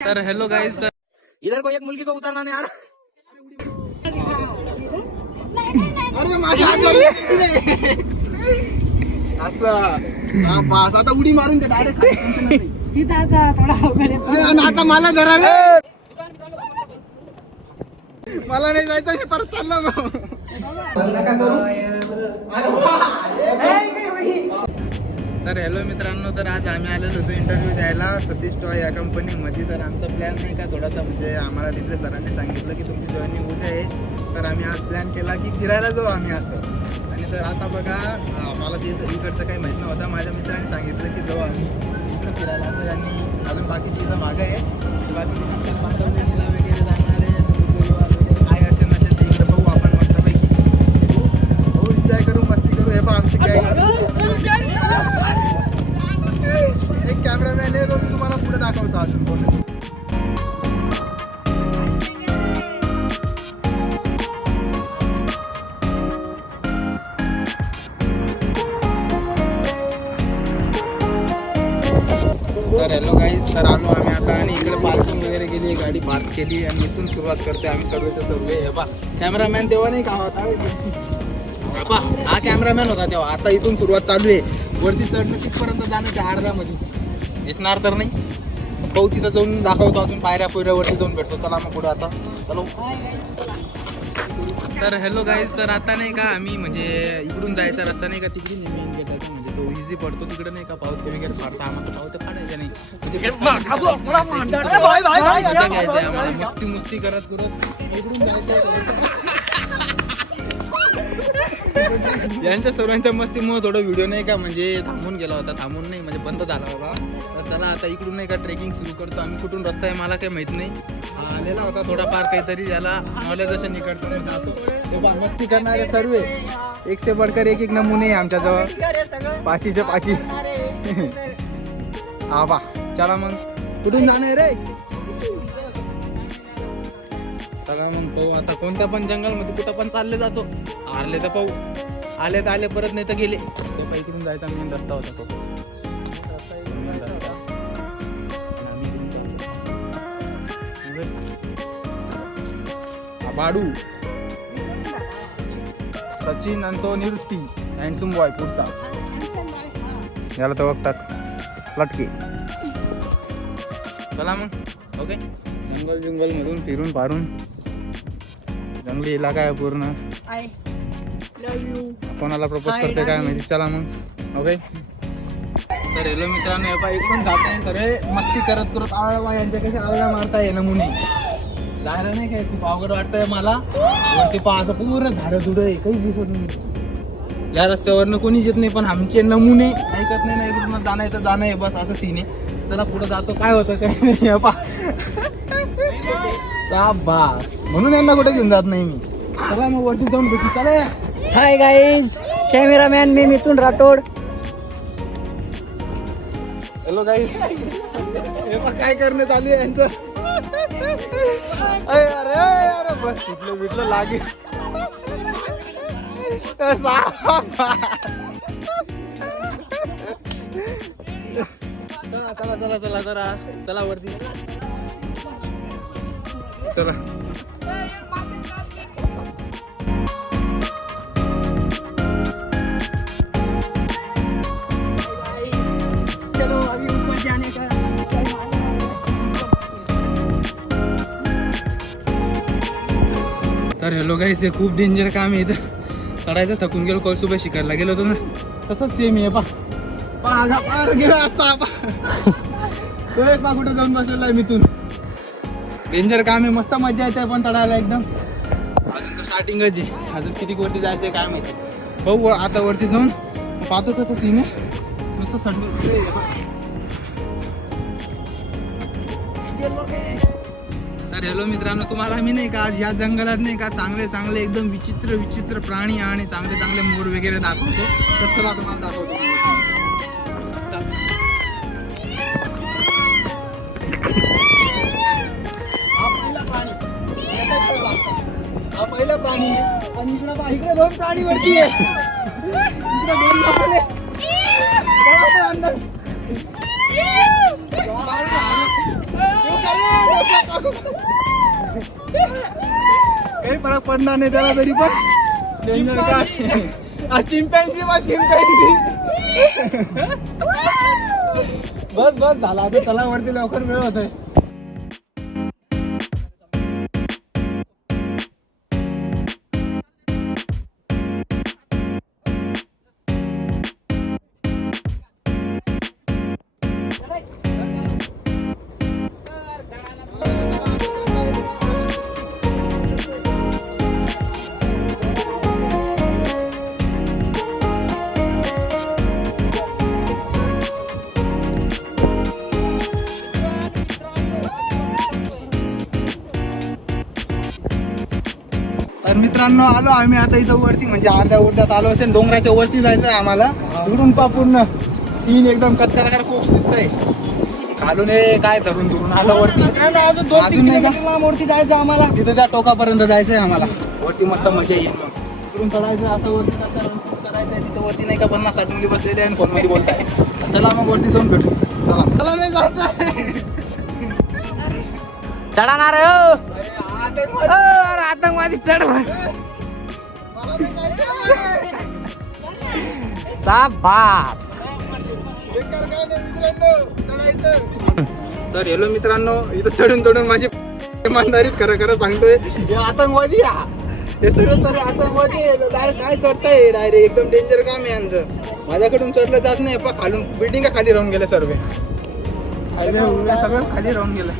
तर hello guys, तर इधर को एक मुलगी को उतारना नहीं आ रहा। अरे माझ्या हातावर असं हा बास आता उडी मारून ते डायरेक्ट आता मला धरा रे, मला नाही जायचं हे परत चाललो तर हेलो मित्रांनो, तर आज आम्ही आलेलो होतो इंटरव्ह्यू द्यायला सतीश टॉय या कंपनीमध्ये. तर आमचा प्लॅन नाही का थोडासा, म्हणजे आम्हाला तिथले सरांनी सांगितलं की तुमची जॉईनिंग उद्या आहे. तर आम्ही आज प्लॅन केला की फिरायला जाऊ आम्ही असं. आणि तर आता बघा, मला ते इकडचं काही माहीत नव्हतं. माझ्या मित्रांनी सांगितलं की जाऊ आम्ही इकडं फिरायला. तर आणि अजून बाकीची इथं मागं आहे, बाकीची पाठवलेला वगैरे जाणार आहे, वगैरे काय असेल नसेल ते इकडं बघू आपण मस्तपैकी. हो एन्जॉय करू, मस्ती करू. हे बघ आमची काय एक कॅमेरामॅन आहे, तो मी तुम्हाला पुढे दाखवतो अजून कोण. तर हॅलो गाईज, तर आलो आम्ही आता आणि इकडे पार्किंग वगैरे केली, गाडी पार्क केली आणि इथून सुरुवात करते आम्ही सर्व. हे बा कॅमेरामॅन तेव्हा नाही का होता, हा कॅमेरामॅन होता तेव्हा. आता इथून सुरुवात चालू आहे, वरती चढणं तिथपर्यंत जाण्याच्या अर्ध्यामध्ये दिसणार तर नाही. पाहू तिथं जाऊन दाखवतो, अजून पायऱ्यावरती जाऊन भेटतो. चला मग पुढे आता चलो. तर हॅलो गाईज, तर आता नाही का आम्ही म्हणजे इकडून जायचा रस्ता नाही का, तिकडे मेन गेट म्हणजे तो इझी पडतो तिकडे नाही का. पाऊस वगैरे फाडता आम्हाला, पाऊस फाडायचं नाही घ्यायचं आम्हाला, मस्ती मस्ती करत इकडून जायचं. यांच्या सर्वांच्या मस्तीमुळे थोडं व्हिडिओ नाही का म्हणजे थांबून गेला होता. थांबून नाही म्हणजे बंद झाला होता. तर त्याला आता इकडून नाही का ट्रेकिंग सुरू करतो आम्ही. कुठून रस्ता आहे मला काही माहित नाही, आलेला होता थोडाफार काहीतरी, ज्याला नॉलेज असं निकडतो मग जातो. तेव्हा मस्ती करणारे सर्व एक से बढ़कर एक नमुने आमच्याजवळ, पाचीच्या पाची. हा बा चला मग कुठून जाणार रे. चला मग पाहू आता कोणत्या पण जंगलमध्ये कुठं पण चालले जातो. हारले तर पाहू, आले तर आले, परत नाही तर गेले. तेव्हा इकडून जायचा मेन रस्ता होता तो. बाडू सचिन आणि तो निवृत्ती हँडसम बॉय पुढचा, याला तर बघताच लटके. चला मग ओके. जंगल मधून फिरून पारून जंगली इलाका आहे पूर्ण. कोणाला प्रपोज करते काय माहिती. चला मग ओके. तर हेलो मित्रांनो, हे पा इकडून जाते सगळे मस्ती करत करत. आवळा यांच्या कशा आवळा मारताय नमुने. जायला नाही काय खूप अवघड वाटतंय मला. वरती पा असं पूर्ण झाडं झुडं आहे, काहीच दिसत नाही. या रस्त्यावरनं कोणीच येत नाही, पण आमचे नमुने ऐकत नाही ना. इकडून जाणं तर जाणं आहे, बस असं सीन आहे. चला पुढे जातो, काय होतं काय नाही पा बास. म्हणून यांना कुठे घेऊन जात नाही मी. चला मग वरती जाऊन भेटू. चला. हाय गाइस, कॅमेरामॅन मी मिथुन राठोड. हॅलो गाईस, हे बघ काय करणं चालू आहे यांचं. अरे अरे बस तिथलं बिटलं लागेल. चला चला चला चला चला वरती चला. चलो अभी ऊपर जाने का. तर हॅलो गाईस, हे खूप डेंजर काम आहे. इथं चढायचं थकून गेलो, कळसुबाई शिकायला गेलो होतो ना, तसंच सेम आहे. पार गेला असता तो एक पा कुठे जाऊन बसलेला आहे मिथून. डेंजर काम आहे, मस्त मजा येते पण चढायला एकदम. अजून तर स्टार्टिंगच आहे, अजून किती वरती जायचंय काय माहिती. भाऊ आता वरती जाऊन पाहतो कसं सीन आहे. नुसतं सडलं. तर हॅलो मित्रांनो, तुम्हाला मी नाही का आज या जंगलात नाही का चांगले चांगले एकदम विचित्र विचित्र प्राणी आणि चांगले चांगले मोर वगैरे दाखवतो. तर चला तुम्हाला दाखवतो. हा पहिला प्राणी आणि इकडे दोन प्राणी वरती आहे. इकडे दोन लोकांनी अंदर काही फरक पडणार नाही त्याला तरी पण डेंजर काय चिंपॅन्झी बस चिंपॅन्झी बस बस झाला आता चला वरती लवकर वेळ होतोय तर मित्रांनो आलो आम्ही आता इथं वरती म्हणजे अर्ध्या वर्ध्यात आलो असेल डोंगराच्या वरती जायचं आहे आम्हाला इकडून पा पूर्ण तीन एकदम कचकरा खूप शिस्त आहे खालून काय धरून धरून आलो वरती अजून नाही का वरती जायचं आम्हाला तिथं त्या टोकापर्यंत जायचंय आम्हाला वरती मस्त मजा येईल मग इकडून चढायचं असं वरती करायचं तिथं वरती नाही का 50-60 मुली बसलेले आणि फोन मध्ये बोलताय चला मग वरती जाऊन भेटू चला चला नाही जायचं चढणार आहे आतंकवादी चढ शाबास तर हॅलो मित्रांनो इथं चढून माझी इमानदारीत खरं सांगतोय हे आतंकवादी हे सगळं आतंकवादी डायरेक्ट काय चढताय डायरेक्ट एकदम डेंजर काम आहे यांचं माझ्याकडून चढलं जात नाही पण खालून बिल्डिंग खाली राहून गेले सर्व सगळं खाली राहून गेलं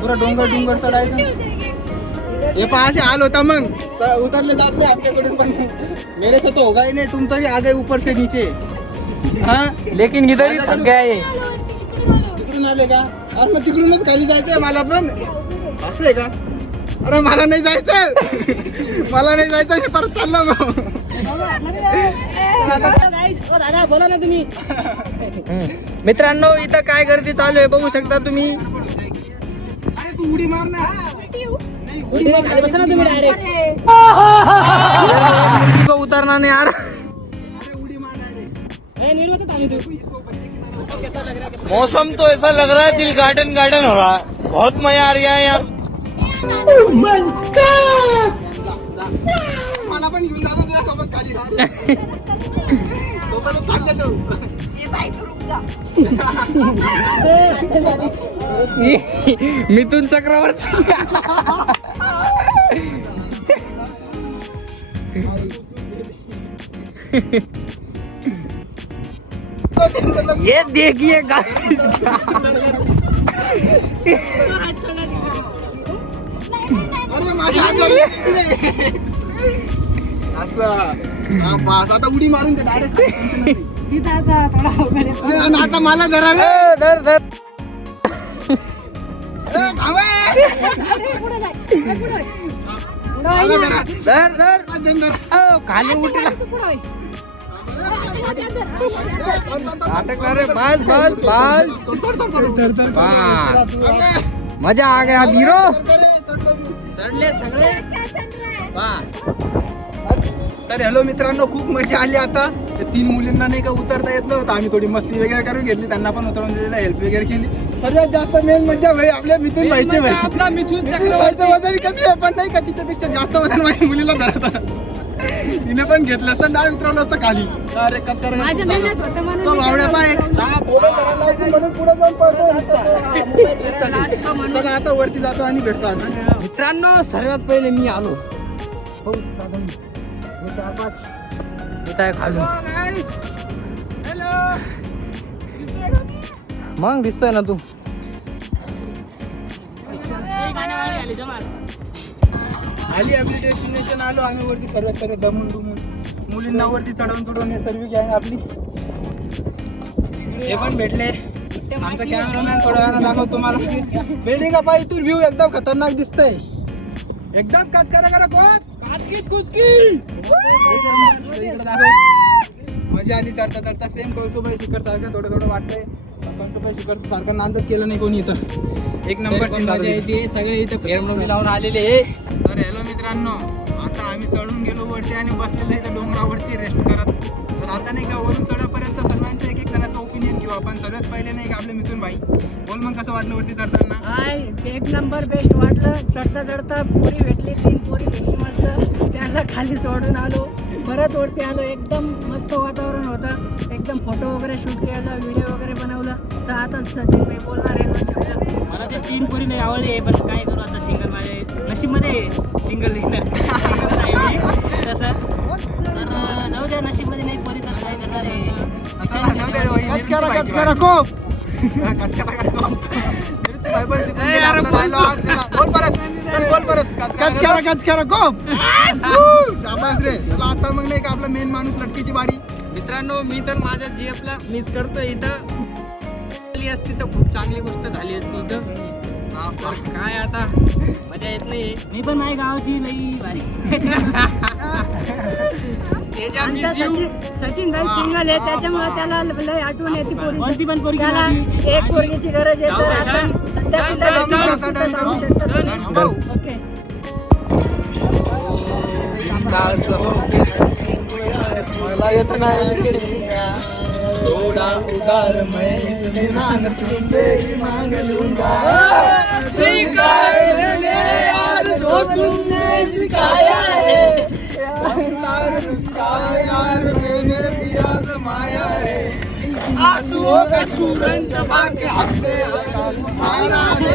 पुरा डोंगर चढायचं ये पहा से हाल होता मग उतरले जात नाही आमच्याकडून पण मेरे से तो होगा ही नहीं तुम तो ही आ गए ऊपर से नीचे हाँ लेकिन इधर ही थक गया ये तिकडून आले का अरे मग तिकडूनच खाली जायचंय मला पण असं आहे का अरे मला नाही जायचं मी परत चाललो बोला ना तुम्ही मित्रांनो इथं काय गर्दी चालू आहे बघू शकता तुम्ही अरे तू उडी मार ना बसा ना तुम्ही डायरेक्ट उतरना नहीं यार मौसम तो ऐसा लग रहा है दिल गार्डन गार्डन हो रहा है बहुत मजा आ रहा है यार मला पण घेऊन जातो तुझ्या सोबत खाली सोबतच चालले तू मिथुन चक्रवर्ती ये देखिए गाइस अरे माझ्या आता उडी मारून ते डायरेक्ट आता मला धरा रे धर धर धर धर खाली उठला अटकणार रे बस बस बस मजा आ गया हीरो चढले सगळे बस तर हॅलो मित्रांनो खूप मजा आली आता ते 3 मुलींना नाही का उतरता येत नव्हतं आम्ही थोडी मस्ती वगैरे करून घेतली त्यांना पण उतरवून द्यायला हेल्प वगैरे केली सर्वात जास्त मेन मजा भाई आपल्या मिथून व्हायचे भाई आपला मिथुन चक्रवर्ती वजन कमी आहे पण नाही का तिच्यापेक्षा जास्त वजन माझ्या मुलीला धरत होता तिने पण घेतलं असतं डायरेक्ट उतरवलं असतं खाली अरे तो भावड्या पाय म्हणून पुढे जाऊन पळतो चला आता वरती जातो आणि भेटतो आता मित्रांनो सर्वात पहिले मी आलो हो दादा मी 4-5 येत आहे खालून हॅलो मग दिसतोय ना तू आली आपली डेस्टिनेशन आलो आम्ही वरती सर्व दमून मुलींना वरती चढवून हे सर्व गँग आपली हे पण भेटले आमचा कॅमेरामॅन थोडा वेळानं दाखव तुम्हाला बिल्डिंग पाय इथून व्ह्यू एकदम खतरनाक दिसतंय एकदम करा कोण मजा आली चढता सेम कळसुबाई शिखर सारखं थोडं वाटतंय कळसुबाई शिखर सारखं नांदच केलं नाही कोणी इथं एक नंबर मजा येते सगळे इथं फेरमंदी लावून आलेले तर हॅलो मित्रांनो आता आम्ही चढून गेलो वरती आणि बसलेलो इथं डोंगरावरती रेस्ट करत तर आता नाही का वरून चढापर्यंत सर्वांचं एक जणाचं ओपिनियन घेऊ आपण सर्वात पहिले नाही का आपले मिथून भाई बोल मग कसं वाटलं वरती चढताना एक नंबर बेस्ट वाटलं. चढता चढता पोरी भेटली, 3 पोरी भेटली मस्त. त्यांना खाली सोडून आलो, परत वरती आलो. एकदम मस्त वातावरण होतं. एकदम फोटो वगैरे शूट केला, व्हिडिओ वगैरे बनवला. तर आता सचिन भाई बोलणार आहे 2 शब्द. मला ते 3 पोरी नाही आवडले, पण काय करू आता, सिंगल माझे नशीबमध्ये सिंगल तसं तर जाऊ द्या, नशीबमध्ये नाही पोरी तर काय करणार आहे. कच करा खूप शाबास रे. चला आता मग नाही का आपला मेन माणूस लटकीची बारी. मित्रांनो, मी तर माझ्या जीएफला मिस करतोय. इथं आली असती तर खूप चांगली गोष्ट झाली असती. इथं काय आता मजा येत नाही. मी पण माझ्या गावची लई भारी. आमचा सचिन भाई सिंगल आहे, त्याच्यामुळे त्याला लय आठवण येते कोणती पण पोरगी त्याला लागली. एक पोरगीची गरज आहे. तर आपण सध्या कुठे जाऊ शकतो. ओके. मला येत नाही थोडा उदार मैं मांग तुमसे ही मांग लूंगा. यार जो तुमने सिखाया है, तार नुस्खा यार मैंने भी आजमाया है. आंसुओं का चूरन चबा के हमने आना है.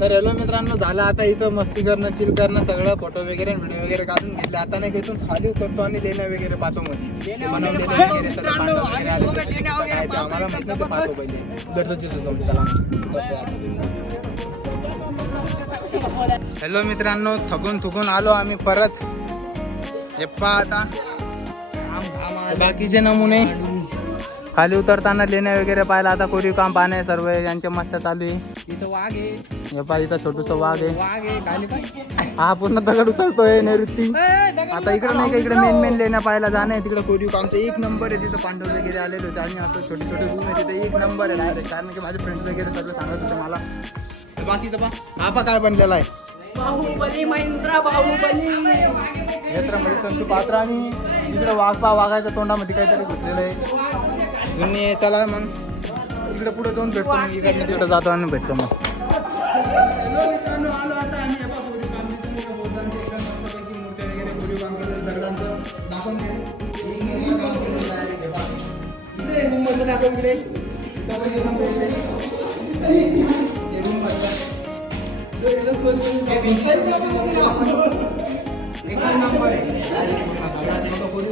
तर हॅलो मित्रांनो, झालं आता इथं मस्ती करणं, चिल करणं, सगळं फोटो वगैरे व्हिडिओ वगैरे काढून घेतले. आता नाही का इथून खाली उतरतो आणि लेण्या वगैरे पाहतो. मध्ये बनवलेले वगैरे सगळं पांडव वगैरे आले होते. तिथं काय ते आम्हाला माहित नाही, ते पाहतो पहिले. भेटतो तिथं जाऊन. चला हॅलो मित्रांनो, थकून आलो आम्ही परत. हे पहा आता बाकीचे नमुने खाली उतरताना लेण्या वगैरे पाहिला. आता कोरीव काम पाहणे सर्व यांचे मस्त चालू आहे. इथं वाघ आहे, हे पहा इथं छोटूस वाघ आहे. वाघ आहे खाली पाय. हा पूर्ण दगड उचलतोय नैऋत्य. आता इकडे नाही का, इकडे मेन लेण्या पाहायला जाणं आहे. तिकडे कोरीव कामचं 1 नंबर आहे. तिथं पांडव वगैरे आलेले होते आणि असं छोटे रूम आहे तिथे 1 नंबर आहे डायरेक्ट. कारण की माझे फ्रेंड्स वगैरे सर्व सांगत होते मला. बाकीचं पहा हा काय बनलेला आहे. बाहुबली महेंद्र बाहुबली. क्षेत्रामध्ये संतू पात्र आणि इकडे वाघाच्या तोंडामध्ये काहीतरी घुसलेलं आहे. आणि चला मग इकडे पुढे जाऊन भेटतो. मग इकडे तिकडे जातो आणि भेटतो मग. मित्रांनो आलो आता आम्ही. मूर्त्या वगैरे कोरीव काम केलेलं दगडांचं दाखवून दे. इकडे मुंबईमध्ये दाखव. इकडे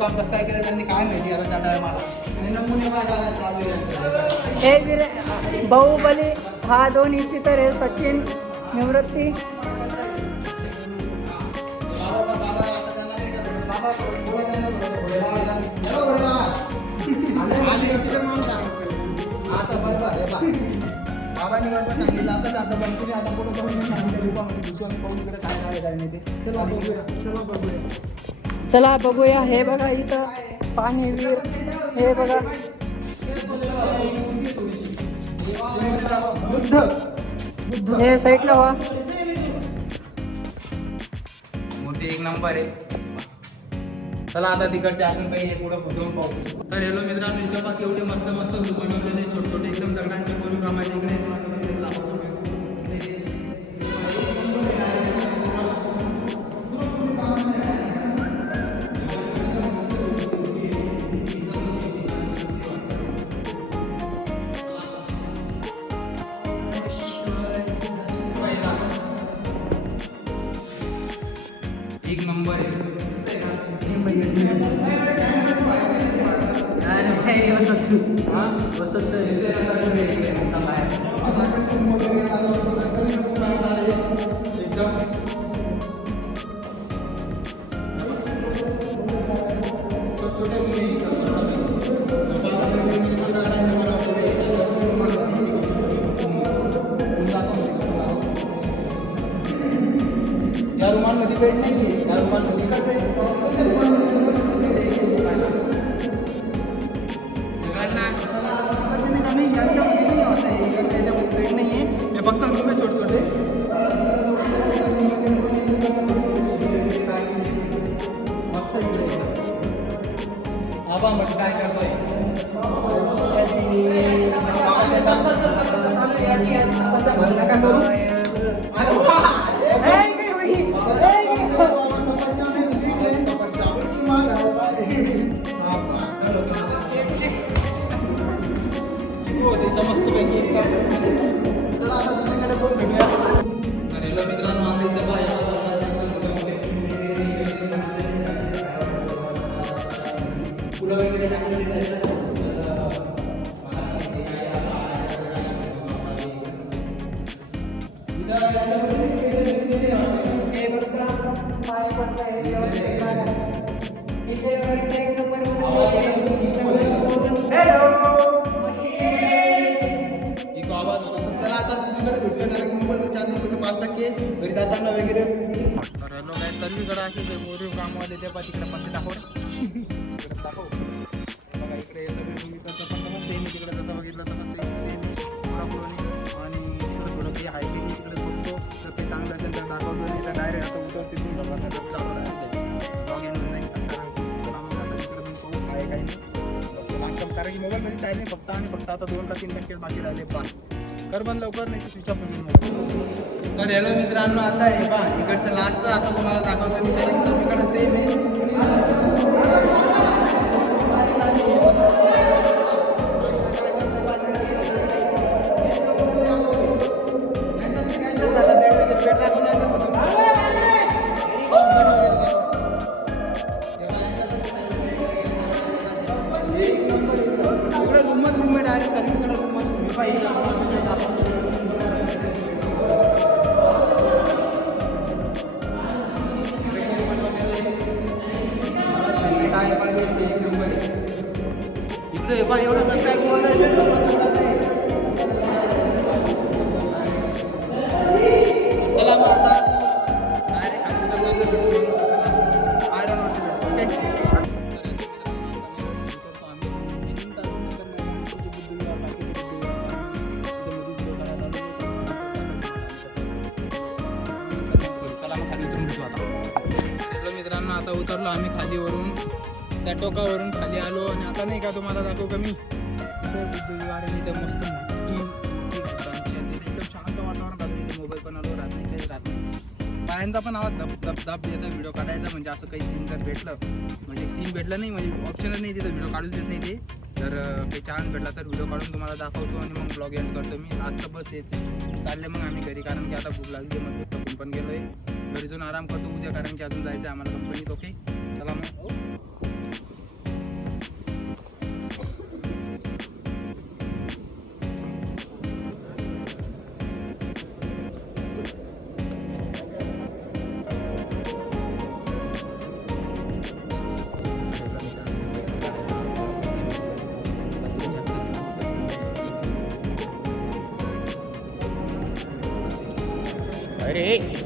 काम कसं काय केलं त्यांनी काय माहिती आता त्या टायमाला. आणि नमुने काय चालू आहे. हे बाहुबली हा 2 चित्र आहे. सचिन निवृत्ती. बाबांनी बरोबर सांगितलं. आता बनतील. आता पुढे बघून सांगितलं रूपामध्ये घुसू आणि पाहू इकडे काय काय नाही ते. चला बघूया. चला बघूया. हे बघा इथं पाणी विहीर. हे बघा हे साईडला व्हा. मूर्ती 1 नंबर आहे. चला आता तिकडचे अजून काही पुढे जाऊन पाहू. तर हॅलो मित्रांनो, इथं पहा केवढे मस्त बनवलेले छोटे एकदम दगडांचे कोरीव कामाचे. इकडे एक नंबर आहे. या रुमालमध्ये बेड नाहीये. या रुमालमध्ये काय बेड नाहीये. हे फक्त रूम आहे छोटे. मस्त इकडे आबा म्हटलं काय करतोय. फुलं वगैरे टाकलेली त्याच्यात हे बघा पाय पडता हे व्यवस्थित बघा. विजय वगैरे एक एक आवाज होता तर चला आता दुसरीकडे भेटूया कारण की मोबाईल चार्जिंग होतं 5% घरी जाताना वगैरे तर हॅलो काय सर्वीकडे असे ते बोरीव कामवाले ते तिकडे पण दाखव इकडे दाखव बघा इकडे सेम तिकडे जसं बघितलं तसं सेम आणि इकडे थोडं काही आहे की इकडे बघतो तर ते चांगलं असेल तर दाखवतो नाही तर डायरेक्ट आता उतर तिथून लॉग इन होऊन जाईल इकडे पण पाहू आहे काही नाही कारण की मोबाईलमध्ये चार्जिंग फक्त आणि फक्त आता 2 का 3% बाकी राहिले पास कर बंद लवकर नाही तर स्विच ऑफ होईल मोबाईल तर हॅलो मित्रांनो आता हे पहा इकडचं लास्टचं आता तुम्हाला दाखवतो मी कारण सर्वीकडे सेम आहे रूम आहे डायरेक्ट सर्वीकडे काय पण इकडे बा एवढं कसं काय बोललं असेल चला मग आता डायरेक्ट आयरनवरती भेटतो मित्रांनो आता उतरलो आम्ही खालीवरून त्या टोकावरून खाली आलो आणि आता नाही का तुम्हाला दाखवू का मी इथे मस्त एकदम शांत वातावरण राहतं इथे मोबाईल पण आलो राहत नाही काही राहत नाही पायांचा पण आवाज धप धप धप येतं व्हिडिओ काढायचा म्हणजे असं काही सीन जर भेटलं म्हणजे सीन भेटलं नाही म्हणजे ऑप्शनच नाही तिथं व्हिडिओ काढू देत नाही ते तर काही चान्स भेटला तर व्हिडिओ काढून तुम्हाला दाखवतो आणि मग ब्लॉग एंड करतो मी आजचं बस येत चालले मग आम्ही घरी कारण की आता भूक लागली मग थकून पण गेलो आहे घरी जाऊन आराम करतो उद्या कारण की अजून जायचं आहे आम्हाला कंपनीत ओके चला मग अरे